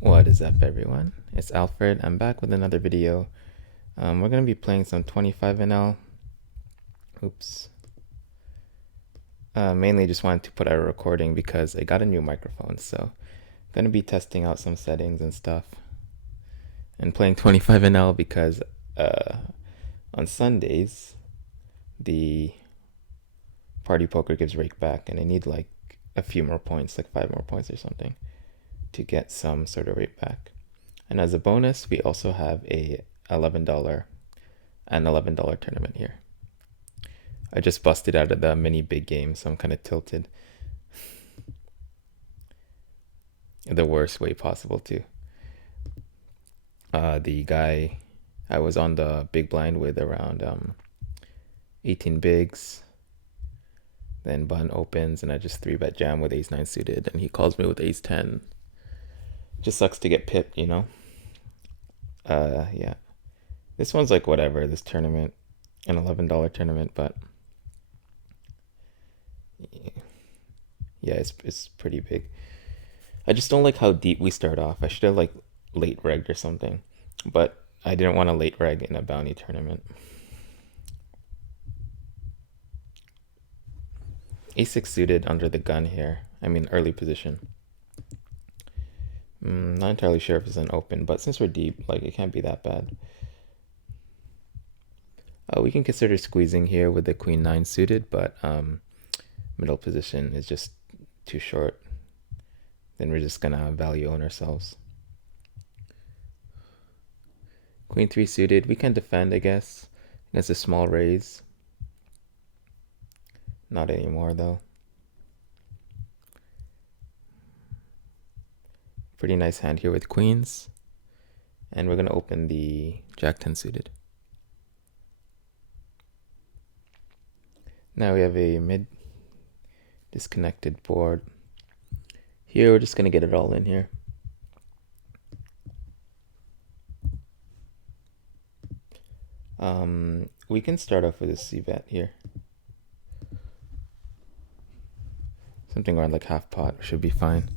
What is up, everyone? It's Alfred. I'm back with another video. We're going to be playing some 25NL. Oops. Mainly just wanted to put out a recording because I got a new microphone, so I'm going to be testing out some settings and stuff. And playing 25NL because on Sundays, the party poker gives rake back, and I need like a few more points, like 5 more points or something, to get some sort of rate back. And as a bonus, we also have an $11 tournament here. I just busted out of the mini big game, so I'm kind of tilted. The worst way possible too. The guy I was on the big blind with around 18 bigs. Then button opens and I just 3-bet jam with ace 9 suited, and he calls me with ace 10. Just sucks to get pipped, you know? Yeah. This one's like whatever, this tournament, an $11 tournament, but yeah, it's pretty big. I just don't like how deep we start off. I should have like late regged or something, but I didn't want to late reg in a bounty tournament. A6 suited under the gun here. I mean, early position. Not entirely sure if it's an open, but since we're deep, like it can't be that bad. We can consider squeezing here with the queen 9 suited, but middle position is just too short. Then we're just gonna value own ourselves. Queen 3 suited, we can defend, I guess, against a small raise. Not anymore though. Pretty nice hand here with queens. And we're gonna open the jack 10 suited. Now we have a mid disconnected board. Here we're just gonna get it all in here. We can start off with a c-bet here. Something around like half pot should be fine.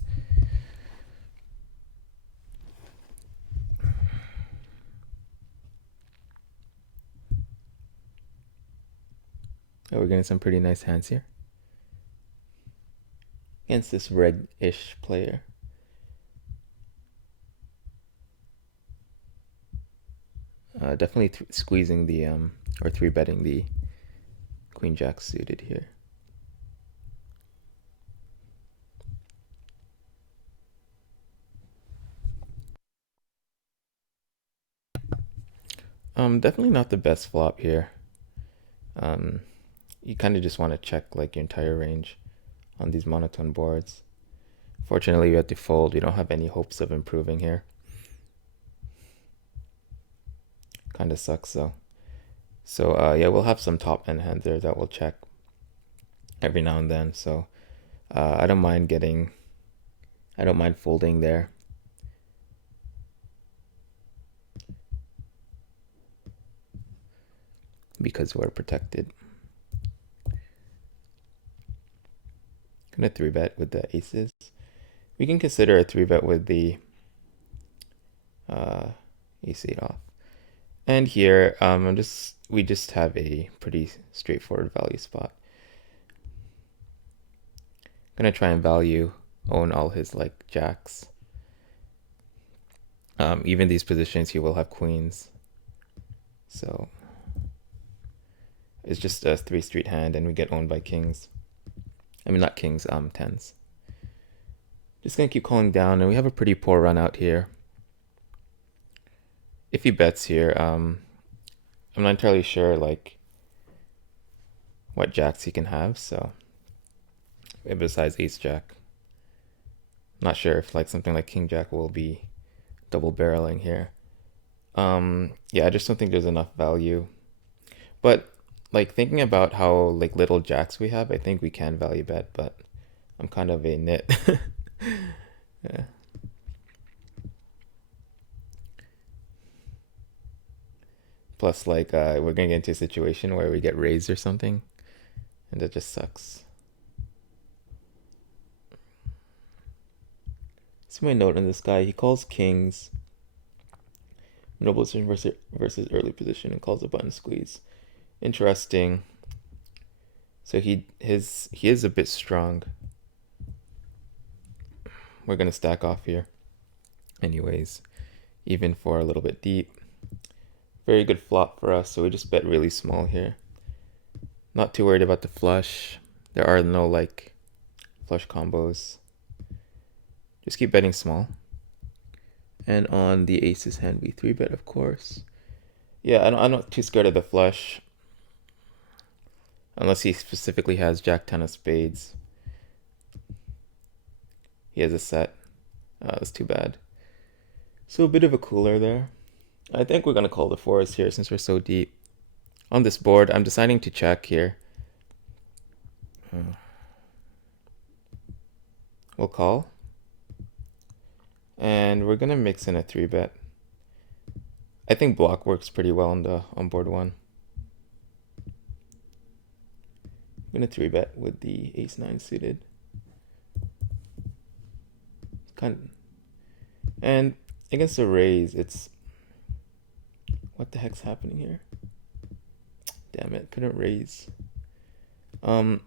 Oh, we're getting some pretty nice hands here against this red-ish player. Definitely squeezing the or 3-betting the queen jack suited here. Definitely not the best flop here. You kind of just want to check like your entire range on these monotone boards. Fortunately, we have to fold. We don't have any hopes of improving here. Kind of sucks though. So yeah, we'll have some top end hands there that we'll check every now and then. So I don't mind folding there. Because we're protected. Gonna 3-bet with the aces. We can consider a 3-bet with the ace 8 off. And here, we just have a pretty straightforward value spot. Gonna try and value own all his like jacks. Even these positions, he will have queens. So it's just a 3-street hand, and we get owned by kings. I mean, not kings, tens. Just gonna keep calling down, and we have a pretty poor run out here. If he bets here, I'm not entirely sure like what jacks he can have, so besides ace jack. Not sure if like something like king jack will be double barreling here. Yeah, I just don't think there's enough value. But like thinking about how like little jacks we have, I think we can value bet, but I'm kind of a nit. Yeah. Plus, like, we're gonna get into a situation where we get raised or something, and that just sucks. See my note on this guy. He calls kings, middle position versus early position, and calls a button squeeze. Interesting. So he is a bit strong. We're gonna stack off here. Anyways, even for a little bit deep. Very good flop for us, so we just bet really small here. Not too worried about the flush. There are no like flush combos. Just keep betting small. And on the aces hand, we 3-bet, of course. Yeah, I'm not too scared of the flush. Unless he specifically has Jack 10 of spades. He has a set. That's too bad. So a bit of a cooler there. I think we're going to call the fours here since we're so deep. On this board, I'm deciding to check here. We'll call. And we're going to mix in a 3-bet. I think block works pretty well on board 1. I'm going to 3-bet with the ace-9 suited. And against the raise, it's... What the heck's happening here? Damn it, couldn't raise. I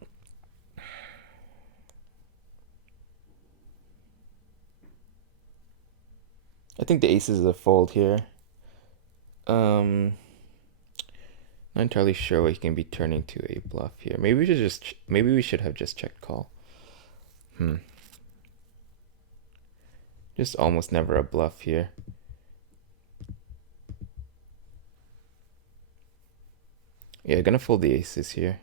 think the aces is a fold here. Not entirely sure what he can be turning to a bluff here. Maybe we should have just checked call. Just almost never a bluff here. Yeah, gonna fold the aces here.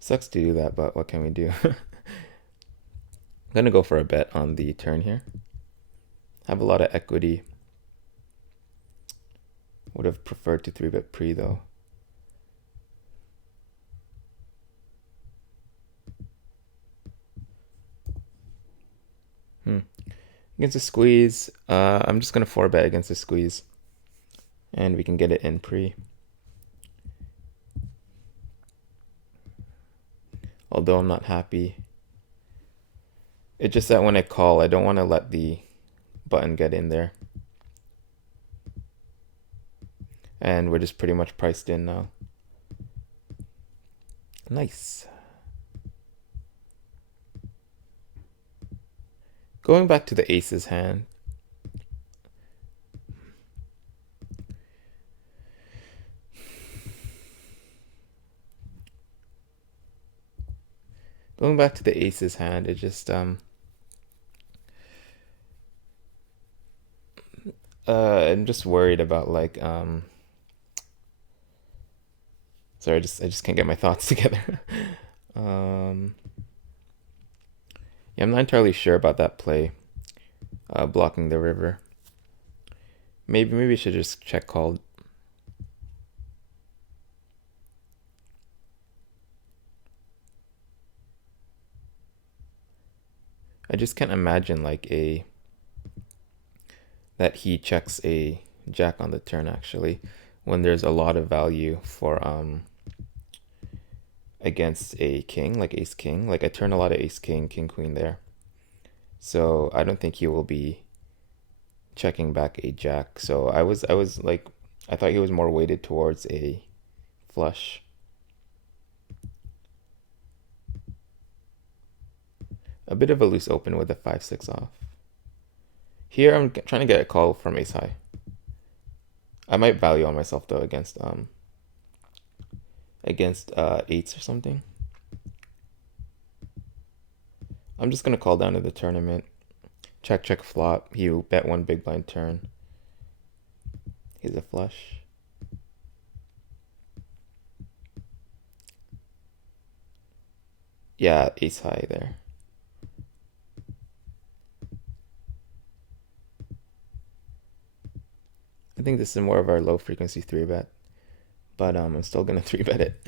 Sucks to do that, but what can we do? I'm gonna go for a bet on the turn here. Have a lot of equity. Would have preferred to 3-bet pre though. Against a squeeze, I'm just gonna 4-bet against a squeeze. And we can get it in pre. Although I'm not happy. It's just that when I call, I don't want to let the button get in there. And we're just pretty much priced in now. Nice. Going back to the aces hand. Going back to the aces hand, it just I'm just worried about like sorry, I just can't get my thoughts together. Yeah, I'm not entirely sure about that play. Blocking the river. Maybe we should just check call. I just can't imagine like that he checks a jack on the turn actually, when there's a lot of value for against a king, like ace king. Like I turn a lot of ace king, king queen there. So I don't think he will be checking back a jack. So I was like, I thought he was more weighted towards a flush. A bit of a loose open with a 5-6 off. Here I'm trying to get a call from ace high. I might value on myself though against eights or something. I'm just gonna call down to the tournament. Check, check, flop. He bet 1 big blind turn. He's a flush. Yeah, ace high there. I think this is more of our low frequency 3-bet. But I'm still gonna 3-bet it.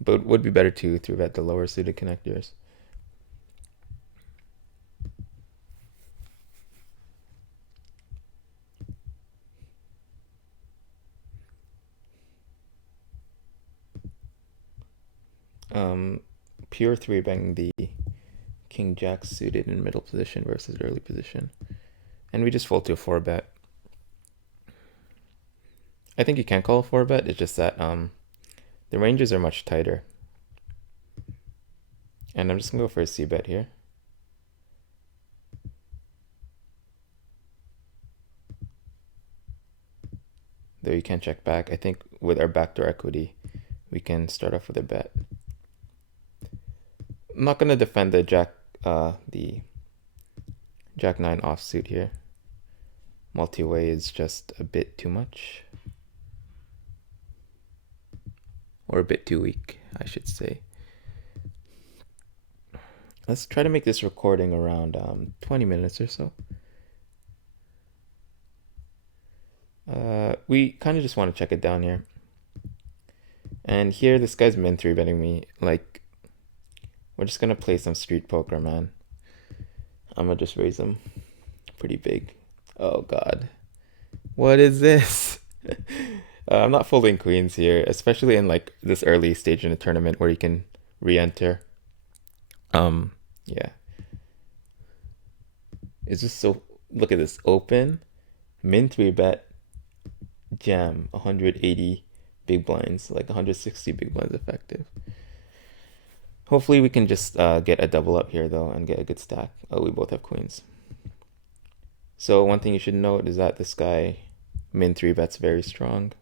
But it would be better to 3-bet the lower suited connectors. Pure 3-betting the king jack suited in middle position versus early position. And we just fold to a 4-bet. I think you can call a 4-bet, it's just that the ranges are much tighter. And I'm just gonna go for a c-bet here. Though you can check back. I think with our backdoor equity, we can start off with a bet. I'm not gonna defend the jack 9 offsuit here. Multi-way is just a bit too much. Or a bit too weak, I should say. Let's try to make this recording around 20 minutes or so. We kind of just want to check it down here. And here, this guy's min 3-betting me. Like, we're just going to play some street poker, man. I'm going to just raise him pretty big. Oh, God. What is this? I'm not folding queens here, especially in like this early stage in a tournament where you can re-enter. Yeah. It's just so, look at this, open, min 3-bet, jam, 180 big blinds, like 160 big blinds effective. Hopefully we can just get a double up here though and get a good stack. Oh, we both have queens. So one thing you should note is that this guy min 3-bets very strong.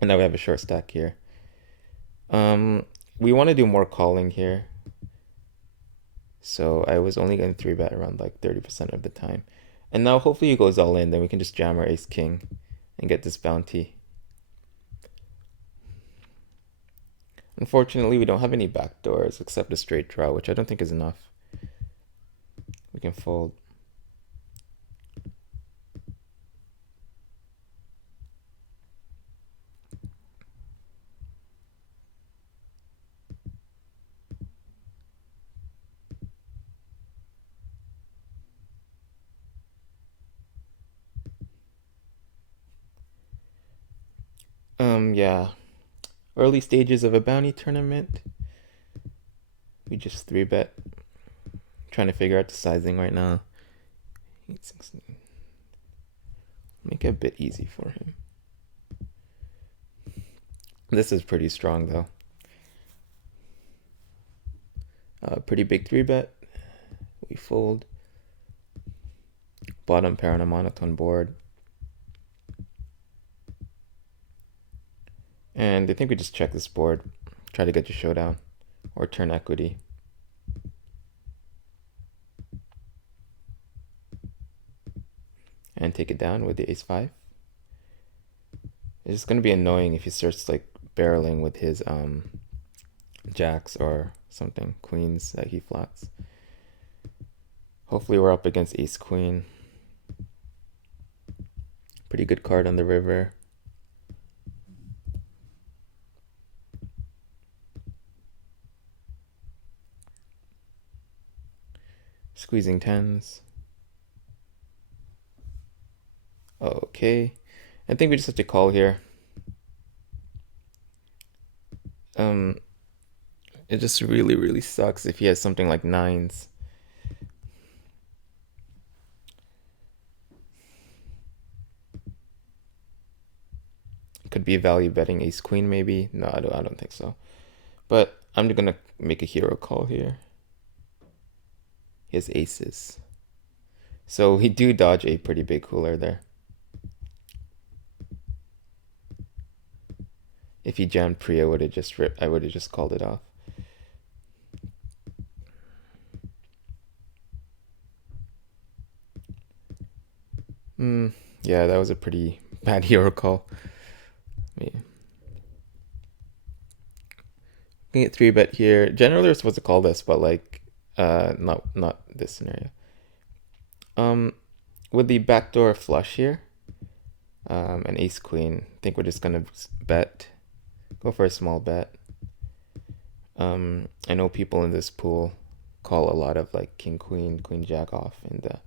And now we have a short stack here. We want to do more calling here. So I was only going to 3-bet around like 30% of the time. And now hopefully he goes all in, then we can just jam our ace king and get this bounty. Unfortunately, we don't have any backdoors except a straight draw, which I don't think is enough. We can fold. Yeah. Early stages of a bounty tournament. We just 3-bet. Trying to figure out the sizing right now. 8-16. Make it a bit easy for him. This is pretty strong though. Pretty big 3-bet. We fold. Bottom pair on a monotone board. And I think we just check this board. Try to get your showdown. Or turn equity. And take it down with the ace-5. It's just gonna be annoying if he starts like barreling with his jacks or something, queens that he flats. Hopefully we're up against ace-queen. Pretty good card on the river. Squeezing tens. Okay. I think we just have to call here. It just really, really sucks if he has something like nines. Could be value betting ace queen maybe. No, I don't think so. But I'm gonna make a hero call here. He has aces. So he do dodge a pretty big cooler there. If he jammed pre, I would have just called it off. Yeah, that was a pretty bad hero call. Yeah. Can get 3-bet here. Generally, we're supposed to call this, but like, not this scenario. With the backdoor flush here, an ace queen, I think we're just gonna bet. Go for a small bet. I know people in this pool call a lot of like king queen, queen jack off in the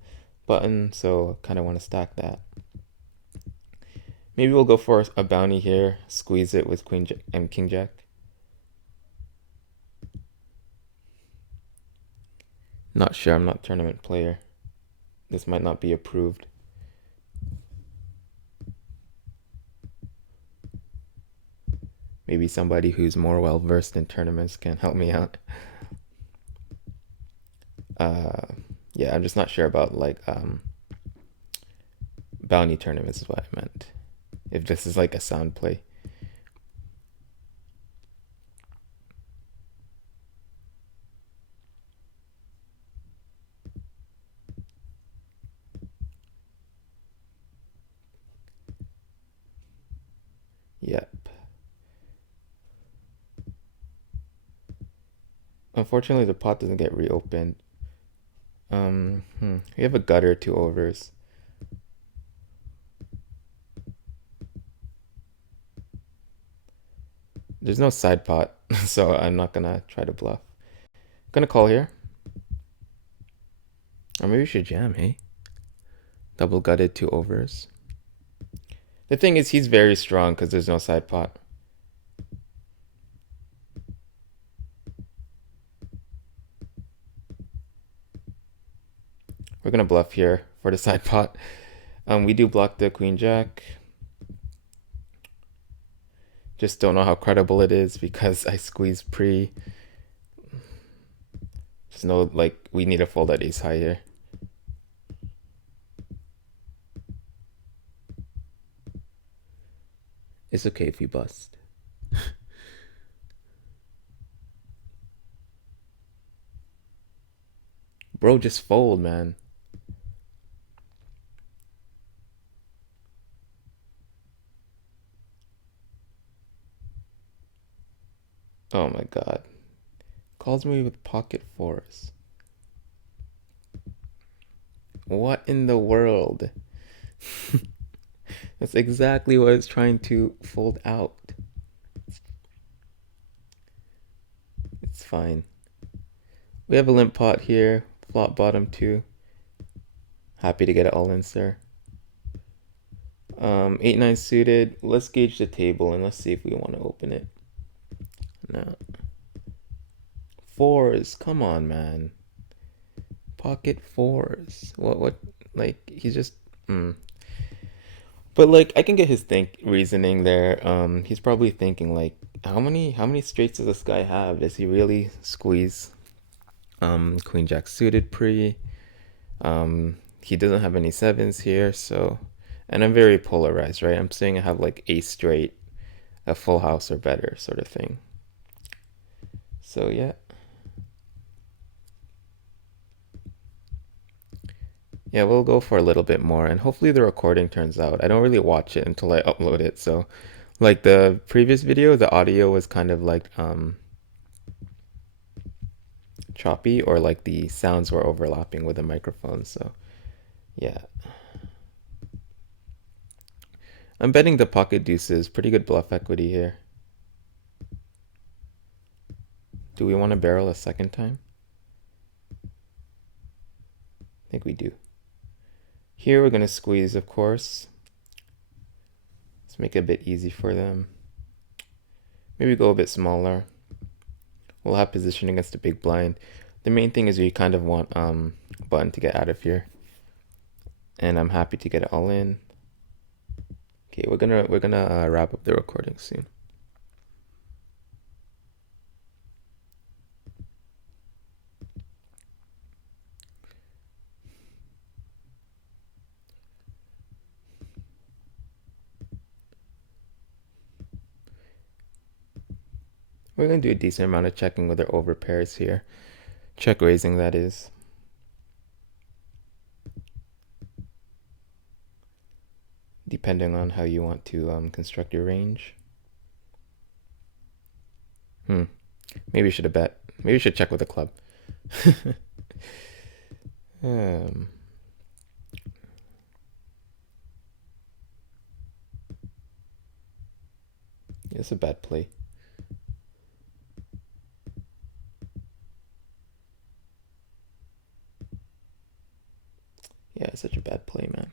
button, so kind of want to stack that. Maybe we'll go for a bounty here, squeeze it with queen king jack. Not sure. I'm not a tournament player. This might not be approved. Maybe somebody who's more well versed in tournaments can help me out. Uh, yeah, I'm just not sure about like bounty tournaments is what I meant. If this is like a sound play. Yep. Unfortunately, the pot doesn't get reopened. We have a gutter, 2 overs. There's no side pot, so I'm not gonna try to bluff. I'm gonna call here. Or maybe we should jam, hey? Double gutted, 2 overs. The thing is, he's very strong because there's no side pot. We're gonna bluff here for the side pot. We do block the queen jack. Just don't know how credible it is because I squeeze pre. Just know like we need to fold at ace high here. It's okay if we bust. Bro, just fold, man. Oh my god. Calls me with pocket fours. What in the world? That's exactly what I was trying to fold out. It's fine. We have a limp pot here. Flop bottom 2. Happy to get it all in, sir. 8-9 suited. Let's gauge the table and let's see if we want to open it. No. Fours. Come on, man. Pocket fours. What? Like, he's just... But, like, I can get his reasoning there. He's probably thinking, like, how many straights does this guy have? Does he really squeeze queen jack suited pre? He doesn't have any sevens here, so... And I'm very polarized, right? I'm saying I have, like, ace straight, a full house or better sort of thing. So, yeah. Yeah, we'll go for a little bit more, and hopefully the recording turns out. I don't really watch it until I upload it, so like the previous video, the audio was kind of like choppy, or like the sounds were overlapping with the microphone, so yeah. I'm betting the pocket deuces, pretty good bluff equity here. Do we want to barrel a second time? I think we do. Here we're going to squeeze, of course. Let's make it a bit easy for them. Maybe go a bit smaller. We'll have position against the big blind. The main thing is we kind of want button to get out of here. And I'm happy to get it all in. Okay, we're gonna wrap up the recording soon. We're going to do a decent amount of checking with our over pairs here. Check raising, that is. Depending on how you want to construct your range. Maybe we should have bet. Maybe we should check with the club. It's a bad play. Yeah, it's such a bad play, man.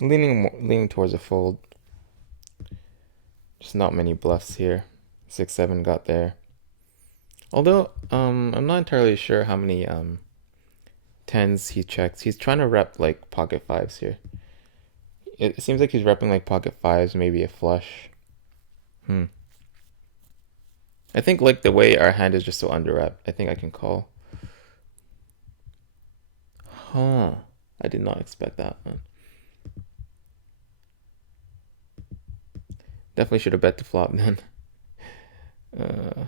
Leaning towards a fold. Just not many bluffs here. 6-7 got there. Although I'm not entirely sure how many tens he checks. He's trying to rep like pocket fives here. It seems like he's repping like pocket fives, maybe a flush. I think like the way our hand is just so under rep, I think I can call. Huh. I did not expect that, man. Definitely should have bet the flop then. Uh,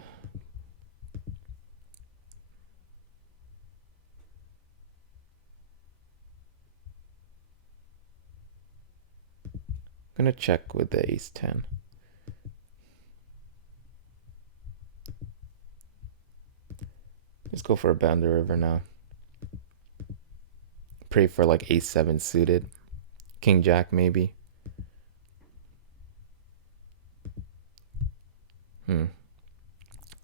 gonna check with the ace 10. Let's go for a bet on the river now. Pray for like ace 7 suited. King jack maybe.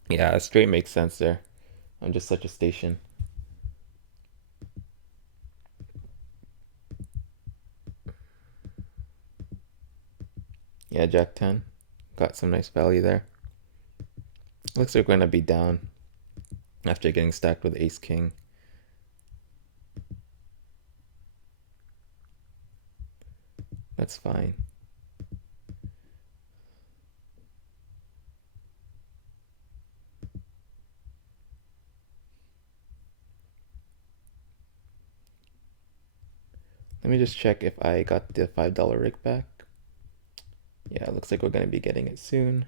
Yeah, a straight makes sense there. I'm just such a station. Yeah, jack 10. Got some nice value there. Looks like we're gonna be down after getting stacked with ace king. That's fine. Let me just check if I got the $5 rig back. Yeah, it looks like we're gonna be getting it soon.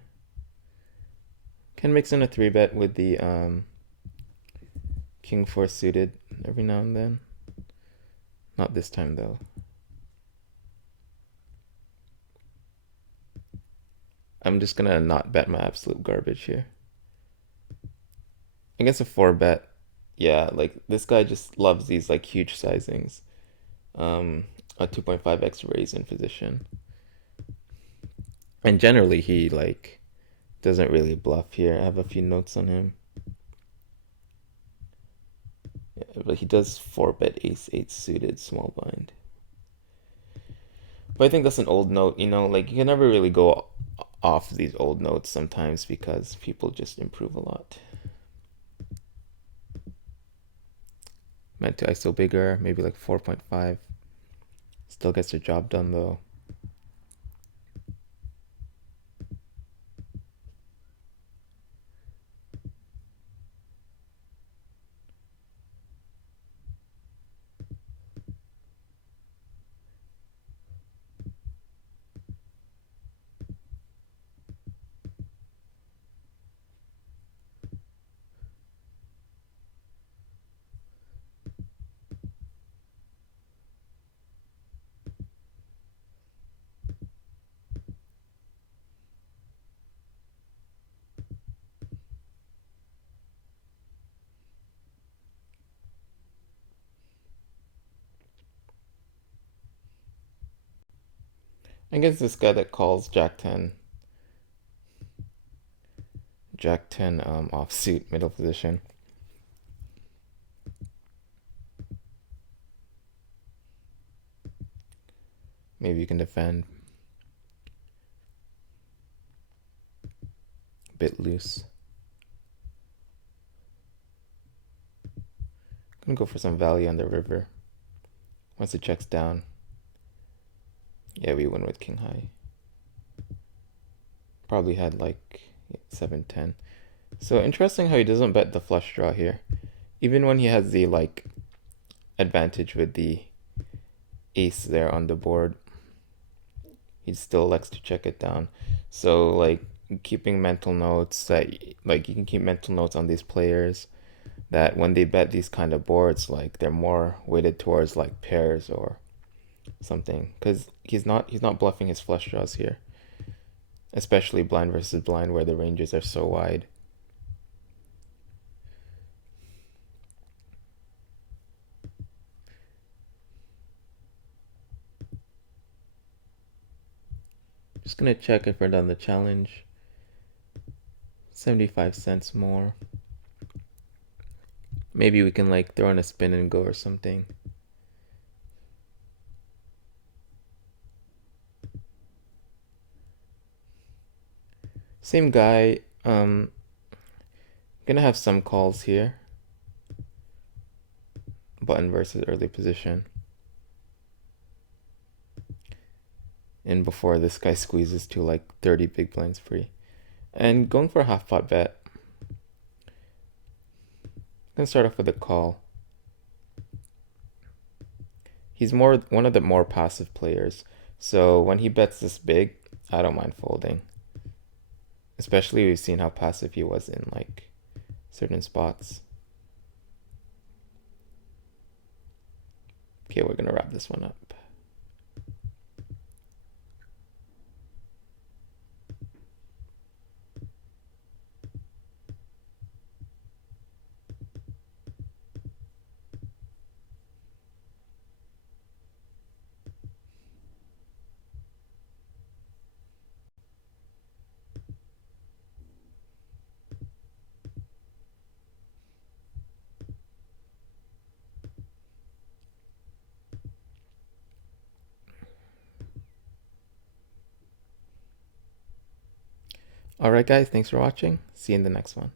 Can mix in a 3-bet with the king 4 suited every now and then. Not this time though. I'm just gonna not bet my absolute garbage here. Against a 4-bet, yeah, like this guy just loves these like huge sizings. A 2.5x raise in position. And generally he like doesn't really bluff here. I have a few notes on him. Yeah, but he does 4-bet ace 8 suited small blind. But I think that's an old note, you know, like you can never really go off these old notes sometimes because people just improve a lot. Meant to ISO bigger, maybe like 4.5. Still gets the job done though. I guess this guy that calls Jack 10. Jack 10 offsuit middle position. Maybe you can defend. A bit loose. Gonna go for some value on the river. Once it checks down. Yeah, we win with king high. Probably had like 7-10. So interesting how he doesn't bet the flush draw here. Even when he has the like advantage with the ace there on the board, he still likes to check it down. So like keeping mental notes that like you can keep mental notes on these players that when they bet these kind of boards, like they're more weighted towards like pairs or something, because he's not bluffing his flush draws here, especially blind versus blind where the ranges are so wide. Just gonna check if we're done the challenge. 75 cents more. Maybe we can like throw in a spin and go or something. Same guy. Gonna have some calls here. Button versus early position. And before this guy squeezes to like 30 big blinds free. And going for a half pot bet. Gonna start off with a call. He's one of the more passive players. So when he bets this big, I don't mind folding. Especially we've seen how passive he was in like certain spots. Okay, we're gonna wrap this one up. Alright guys, thanks for watching. See you in the next one.